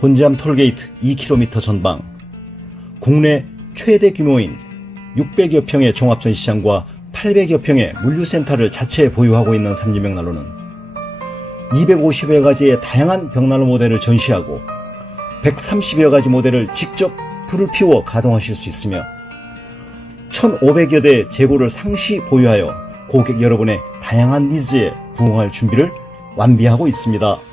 곤지암 톨게이트 2km 전방, 국내 최대 규모인 600여 평의 종합전시장과 800여 평의 물류센터를 자체에 보유하고 있는 삼진벽난로는 250여 가지의 다양한 벽난로 모델을 전시하고 130여 가지 모델을 직접 불을 피워 가동하실 수 있으며 1,500여 대 재고를 상시 보유하여 고객 여러분의 다양한 니즈에 부응할 준비를 완비하고 있습니다.